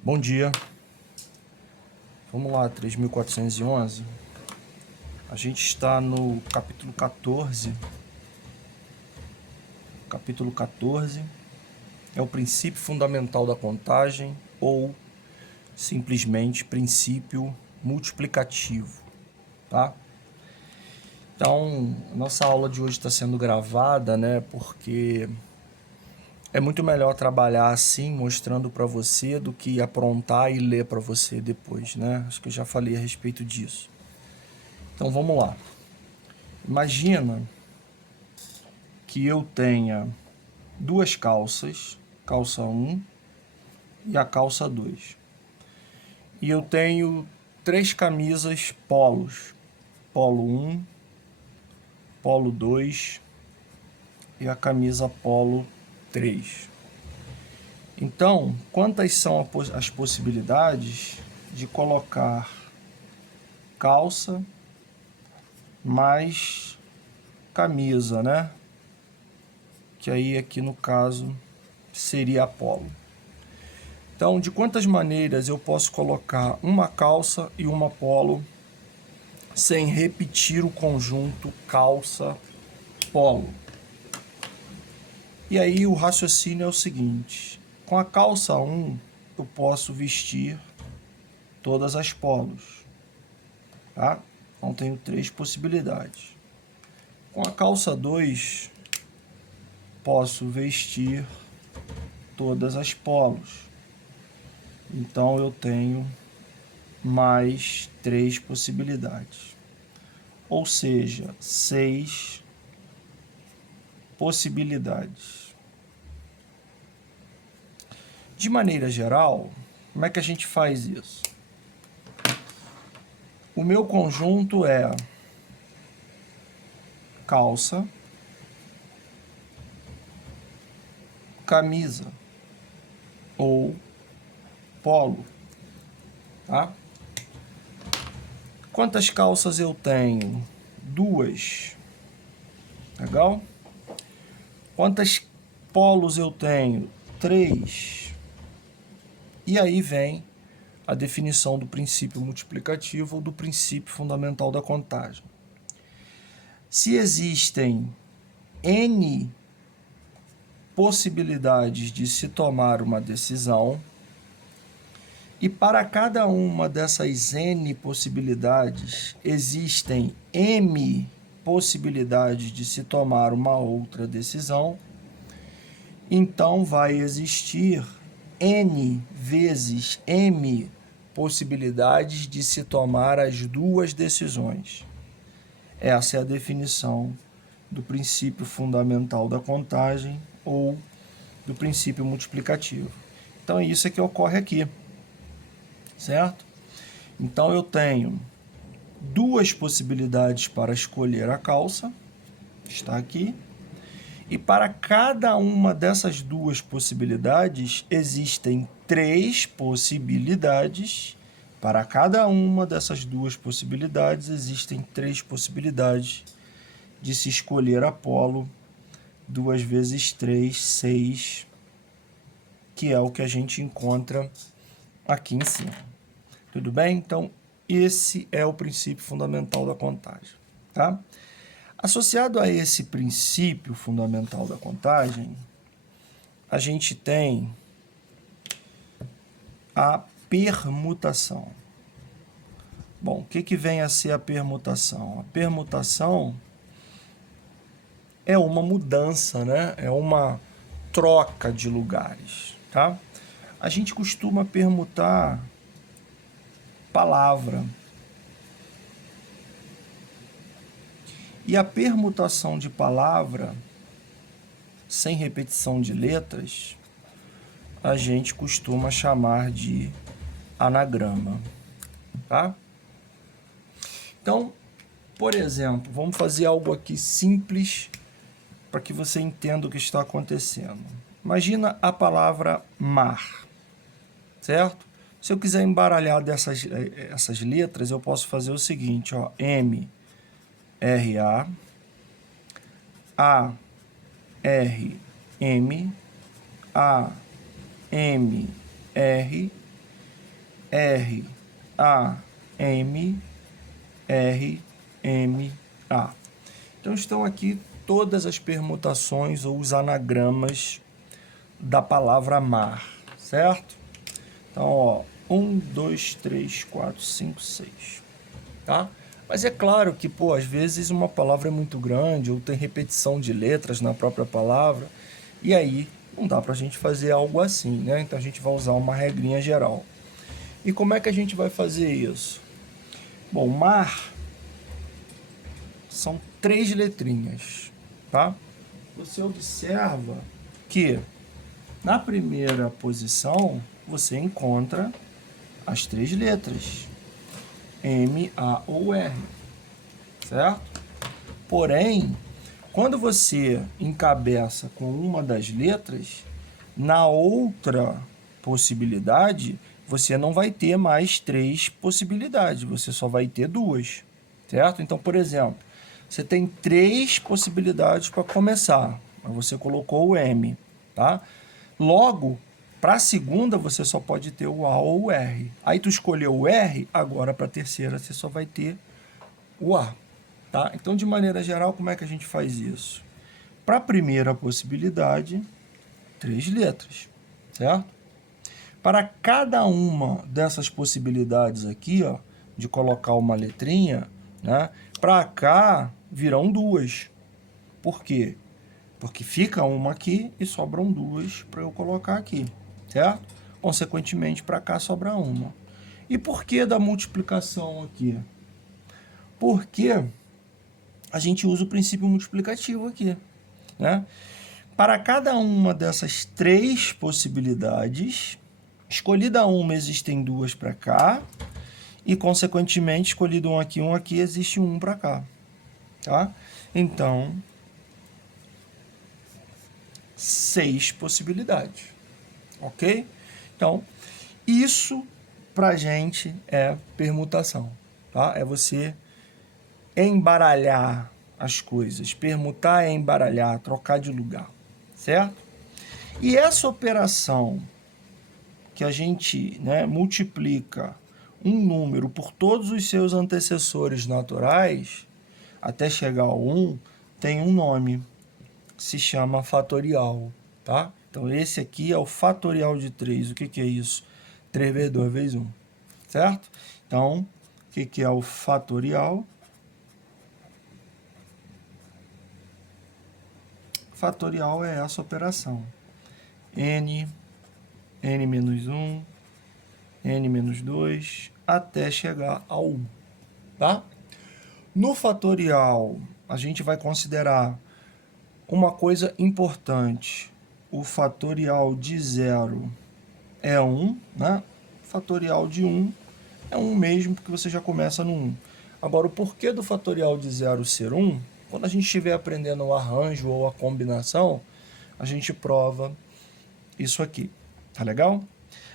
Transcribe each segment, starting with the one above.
Bom dia, vamos lá, 3.411. A gente está no capítulo 14. Capítulo 14 é o princípio fundamental da contagem ou simplesmente princípio multiplicativo, tá? Então, nossa aula de hoje está sendo gravada, né? Porque é muito melhor trabalhar assim, mostrando para você, do que aprontar e ler para você depois, né? Acho que eu já falei a respeito disso. Então vamos lá. Imagina que eu tenha duas calças, calça 1 e a calça 2. E eu tenho três camisas polos, polo 1, polo 2 e a camisa polo 3. Então, quantas são as possibilidades de colocar calça mais camisa, né? Que aí aqui no caso seria a polo. Então, de quantas maneiras eu posso colocar uma calça e uma polo sem repetir o conjunto calça-polo? E aí o raciocínio é o seguinte: com a calça 1 eu posso vestir todas as polos, tá? Então tenho três possibilidades. Com a calça 2 posso vestir todas as polos. Então eu tenho mais três possibilidades. Ou seja, 6 possibilidades. De maneira geral, como é que a gente faz isso? O meu conjunto é calça, camisa ou polo, tá? Quantas calças eu tenho? Duas. Legal? Quantas polos eu tenho? 3. E aí vem a definição do princípio multiplicativo ou do princípio fundamental da contagem. Se existem N possibilidades de se tomar uma decisão, e para cada uma dessas N possibilidades existem M possibilidades de se tomar uma outra decisão, então vai existir N vezes M possibilidades de se tomar as duas decisões. Essa é a definição do princípio fundamental da contagem ou do princípio multiplicativo. Então é isso que ocorre aqui, certo? Então eu tenho duas possibilidades para escolher a calça, está aqui, e para cada uma dessas duas possibilidades existem três possibilidades. Para cada uma dessas duas possibilidades existem três possibilidades de se escolher a polo. 2 vezes 3, 6, que é o que a gente encontra aqui em cima. Tudo bem? Então, esse é o princípio fundamental da contagem, tá? Associado a esse princípio fundamental da contagem, a gente tem a permutação. Bom, o que vem a ser a permutação? A permutação é uma mudança, né? É uma troca de lugares, tá? A gente costuma permutar palavra. E a permutação de palavra, sem repetição de letras, a gente costuma chamar de anagrama, tá? Então, por exemplo, vamos fazer algo aqui simples para que você entenda o que está acontecendo. Imagina a palavra mar, certo? Se eu quiser embaralhar essas letras, eu posso fazer o seguinte, ó, M, R, A, R, M, A, M, R, R, A, M, R, M, A. Então, estão aqui todas as permutações ou os anagramas da palavra mar, certo? Então, ó, 1, 2, 3, 4, 5, 6, tá? Mas é claro que, pô, às vezes uma palavra é muito grande ou tem repetição de letras na própria palavra, e aí não dá pra gente fazer algo assim, né? Então, a gente vai usar uma regrinha geral. E como é que a gente vai fazer isso? Bom, mar são 3 letrinhas, tá? Você observa que na primeira posição você encontra as 3 letras M, A ou R, certo? Porém, quando você encabeça com uma das letras, na outra possibilidade, você não vai ter mais 3 possibilidades, você só vai ter 2, certo? Então, por exemplo, você tem 3 possibilidades para começar, mas você colocou o M, tá? Logo, para a segunda, você só pode ter o A ou o R. Aí tu escolheu o R, agora para a terceira você só vai ter o A, tá? Então, de maneira geral, como é que a gente faz isso? Para a primeira possibilidade, 3 letras, certo? Para cada uma dessas possibilidades aqui, ó, de colocar uma letrinha, né? Para cá virão 2. Por quê? Porque fica uma aqui e sobram 2 para eu colocar aqui, certo? Consequentemente, para cá sobra uma. E por que da multiplicação aqui? Porque a gente usa o princípio multiplicativo aqui, né? Para cada uma dessas 3 possibilidades, escolhida uma, existem 2 para cá, e, consequentemente, escolhido um aqui, existe um para cá, tá? Então, 6 possibilidades, ok? Então, isso pra gente é permutação, tá? É você embaralhar as coisas. Permutar é embaralhar, trocar de lugar, certo? E essa operação que a gente, né, multiplica um número por todos os seus antecessores naturais, até chegar ao 1, tem um nome, se chama fatorial, tá? Então, esse aqui é o fatorial de 3. O que é isso? 3 vezes 2 vezes 1, certo? Então, o que é o fatorial? Fatorial é essa operação. N menos 1, N menos 2, até chegar ao 1, tá? No fatorial, a gente vai considerar uma coisa importante. O fatorial de 0 é 1, né? O fatorial de 1 é 1 mesmo, porque você já começa no 1. Agora, o porquê do fatorial de 0 ser 1, quando a gente estiver aprendendo o arranjo ou a combinação, a gente prova isso aqui, tá legal?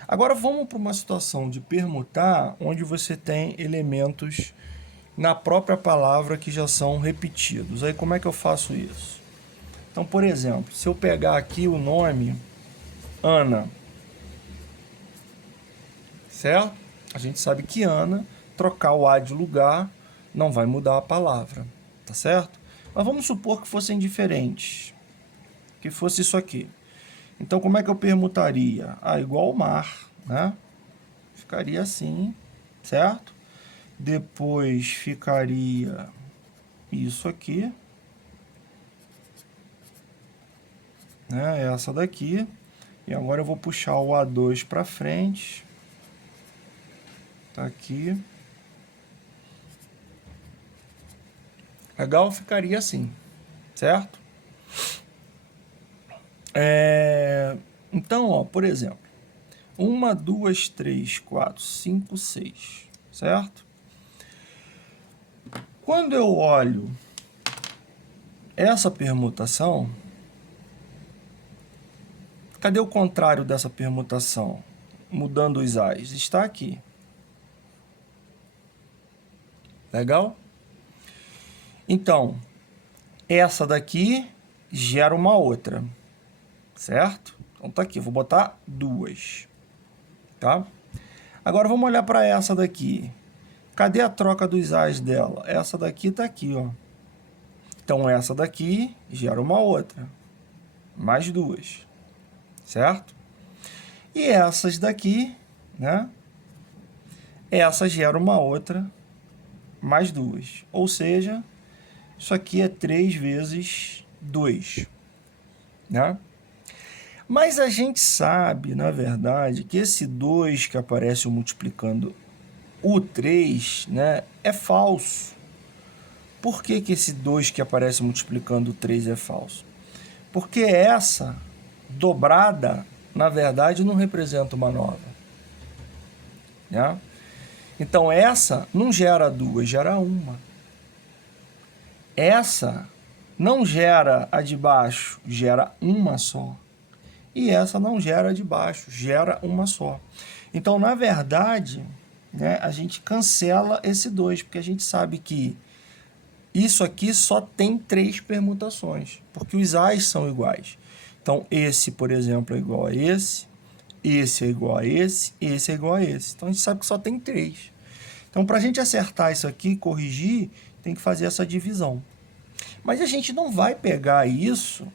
Agora vamos para uma situação de permutar, onde você tem elementos na própria palavra que já são repetidos. Aí como é que eu faço isso? Então, por exemplo, se eu pegar aqui o nome Ana, certo? A gente sabe que Ana, trocar o A de lugar, não vai mudar a palavra, tá certo? Mas vamos supor que fossem diferentes, que fosse isso aqui. Então, como é que eu permutaria? Ah, igual o mar, né? Ficaria assim, certo? Depois ficaria isso aqui, né? Essa daqui. E agora eu vou puxar o A2 para frente. Tá aqui. Legal? Ficaria assim, certo? Então, ó, por exemplo, 1, 2, 3, 4, 5, 6, certo? Quando eu olho essa permutação, cadê o contrário dessa permutação? Mudando os A's, está aqui. Legal? Então, essa daqui gera uma outra, certo? Então tá aqui, eu vou botar 2, tá? Agora vamos olhar para essa daqui. Cadê a troca dos A's dela? Essa daqui está aqui, ó. Então, essa daqui gera uma outra. Mais duas. Certo? E essas daqui, né? Essa gera uma outra, mais duas. Ou seja, isso aqui é 3 vezes 2. Né? Mas a gente sabe, na verdade, que esse 2 que aparece multiplicando o 3, né, é falso. Por que que esse 2 que aparece multiplicando o 3 é falso? Porque essa dobrada, na verdade, não representa uma nova. Né? Então, essa não gera 2, gera 1. Essa não gera a de baixo, gera uma só. E essa não gera a de baixo, gera uma só. Então, na verdade, né, a gente cancela esse 2, porque a gente sabe que isso aqui só tem 3 permutações, porque os A's são iguais. Então, esse, por exemplo, é igual a esse é igual a esse é igual a esse. Então, a gente sabe que só tem 3. Então, para a gente acertar isso aqui, corrigir, tem que fazer essa divisão. Mas a gente não vai pegar isso,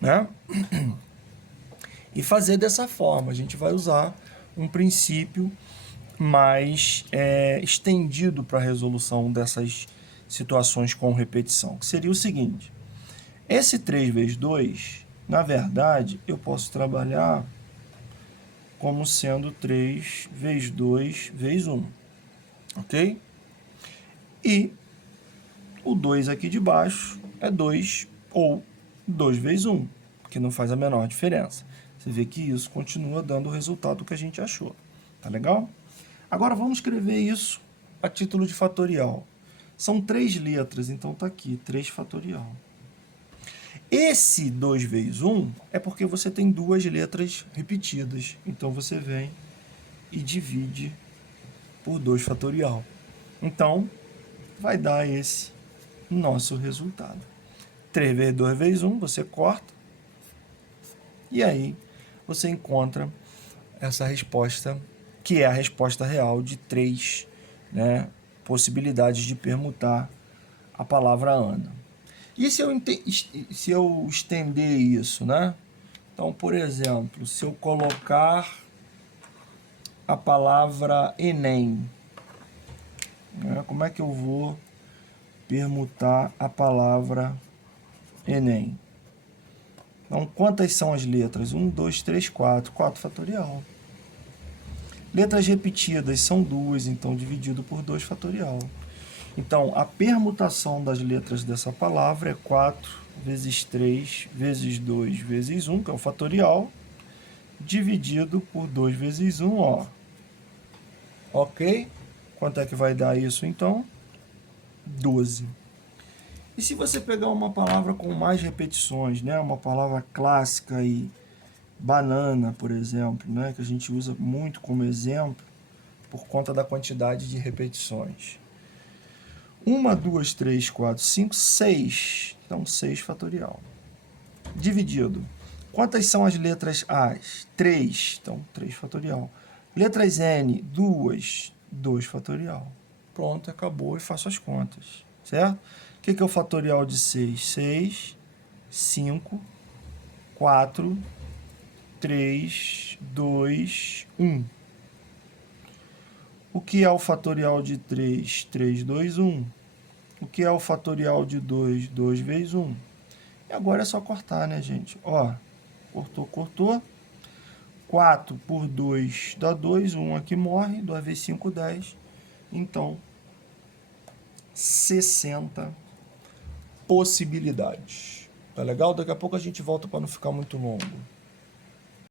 né, e fazer dessa forma. A gente vai usar um princípio mais estendido para a resolução dessas situações com repetição, que seria o seguinte. Esse 3 vezes 2, na verdade, eu posso trabalhar como sendo 3 vezes 2 vezes 1, ok? E o 2 aqui de baixo é 2 ou 2 vezes 1, que não faz a menor diferença. Você vê que isso continua dando o resultado que a gente achou. Tá legal? Agora vamos escrever isso a título de fatorial. São 3 letras, então tá aqui, 3 fatorial. Esse 2 vezes 1 é porque você tem 2 letras repetidas. Então, você vem e divide por 2 fatorial. Então, vai dar esse nosso resultado. 3 vezes 2 vezes 1, você corta. E aí, você encontra essa resposta, que é a resposta real de 3, né, possibilidades de permutar a palavra Ana. E se eu estender isso, né? Então, por exemplo, se eu colocar a palavra Enem, né? Como é que eu vou permutar a palavra Enem? Então, quantas são as letras? 1, 2, 3, 4. 4 fatorial. Letras repetidas são 2, então dividido por 2 fatorial. Então, a permutação das letras dessa palavra é 4 vezes 3 vezes 2 vezes 1, que é o fatorial, dividido por 2 vezes 1, ó. Ok? Quanto é que vai dar isso, então? 12. E se você pegar uma palavra com mais repetições, né? Uma palavra clássica aí, banana, por exemplo, né? Que a gente usa muito como exemplo, por conta da quantidade de repetições. 1, 2, 3, 4, 5, 6. Então, 6 fatorial. Dividido. Quantas são as letras A? 3. Então, 3 fatorial. Letras N, 2. 2 fatorial. Pronto, acabou e faço as contas. Certo? O que é o fatorial de 6? 6, 5, 4, 3, 2, 1. O que é o fatorial de 3? 3, 2, 1. O que é o fatorial de 2? 2 vezes 1. E agora é só cortar, né, gente? Ó, cortou, cortou. 4 por 2 dá 2. 1 aqui morre. 2 vezes 5, 10. Então, 60 possibilidades. Tá legal? Daqui a pouco a gente volta para não ficar muito longo.